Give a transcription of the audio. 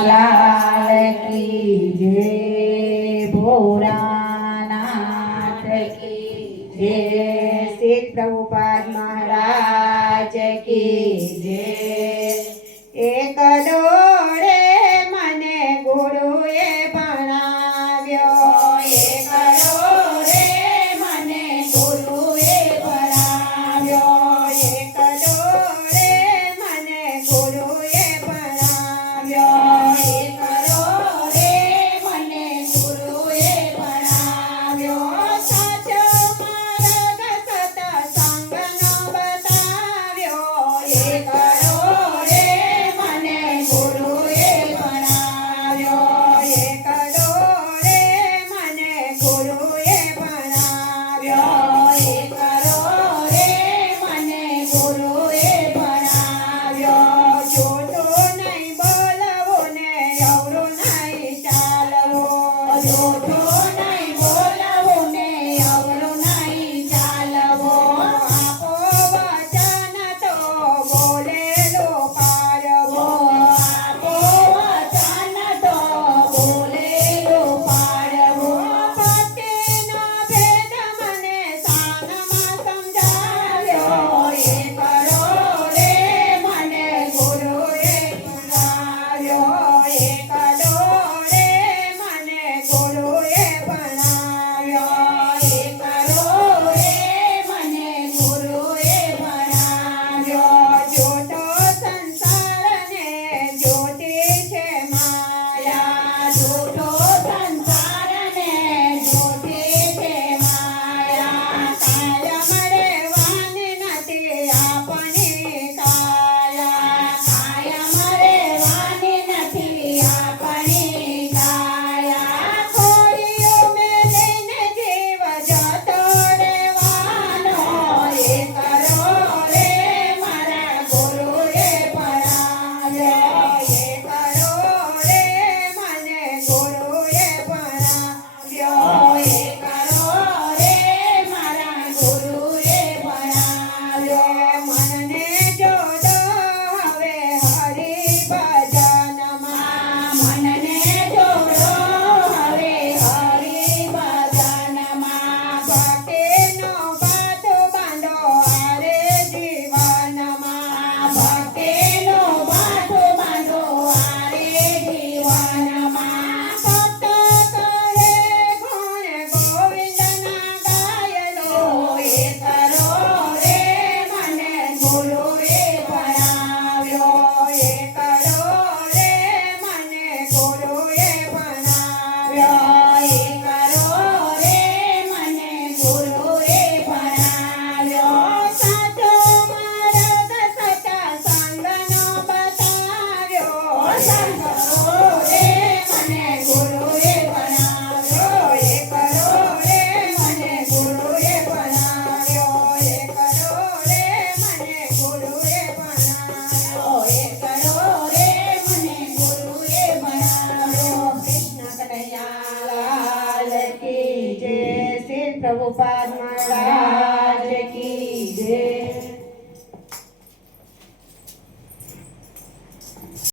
लाल की जय, भोलानाथ की जय, श्री प्रभुपाद महाराज की जय। एक डोळे मने गुरुए भणाव्यो, एक डोळे मने गुरुए भणाव्यो, एक डोळे मने गुरुए भणाव्यो, एक डोळे मने गुरुए भणाव्यो। साचो मार्ग सत्संग नो बताव्यो, एक डोळे मने गुरुए भणाव्यो, एक डोळे मने गुरुए भणाव्यो, एक डोळे मने गुरुए भणाव्यो। જોતો નહીં બોલવો ને અવળું નહીં ચાલવો, જોતો નહીં બોલવો ને અવળું નહીં ચાલવો। આપો વચન તો બોલેલો પાડવો, આપો વચન તો બોલેલો પાડવો। ભક્તિનો ભેદ મને સાનમાં સમજાવ્યો, એક ડોળે મને ગુરુએ ભણાવ્યો, એક ડોળે મને ગુરુએ ભણાવ્યો, એક ડોળે મને ગુરુએ ભણાવ્યો। જોતો સંસારને જોતે છે માયા, જોતો સંસારને જોતે છે માયા। કાયમ રહેવાની નથી આપણી કાયા, કાયમ રહેવાની નથી આપણી કાયા। ખોડીઓ મેલીને જીવ જતો રહેવાનો, એક ડોળે મારા ગુરુએ ભણાવ્યો, એક ડોળે મને ગુરુએ ભણાવ્યો, એક ડોળે મારા ગુરુએ ભણાવ્યો। મનને જોડો હવે હરિ ભજનમાં, મનને જોડો હવે હરિ ભજનમાં। ભક્તિનો બાટો બાંધો હારે જીવનમાં, ભક્તિનો બાટો બાંધો હારે જીવનમાં। ભક્ત કહે ગુણ ગોવિંદના ગાયેલો, એક ડોળે મને ગુરુએ ભણાવ્યો, એક ડોળે મને ગુરુએ ભણાવ્યો, એક ડોળે મને ગુરુએ ભણાવ્યો। સાચો માર્ગ સત્સંગનો બતાવ્યો, એક ડોળે મને ગુરુએ ભણાવ્યો, એક ડોળે મને ગુરુએ ભણાવ્યો, એક ડોળે મને ગુરુએ ભણાવ્યો, એક ડોળે મને ગુરુએ ભણાવ્યો। કૃષ્ણ કનૈયા લાલ કી જય, શ્રી પ્રભુપાદ મહારાજ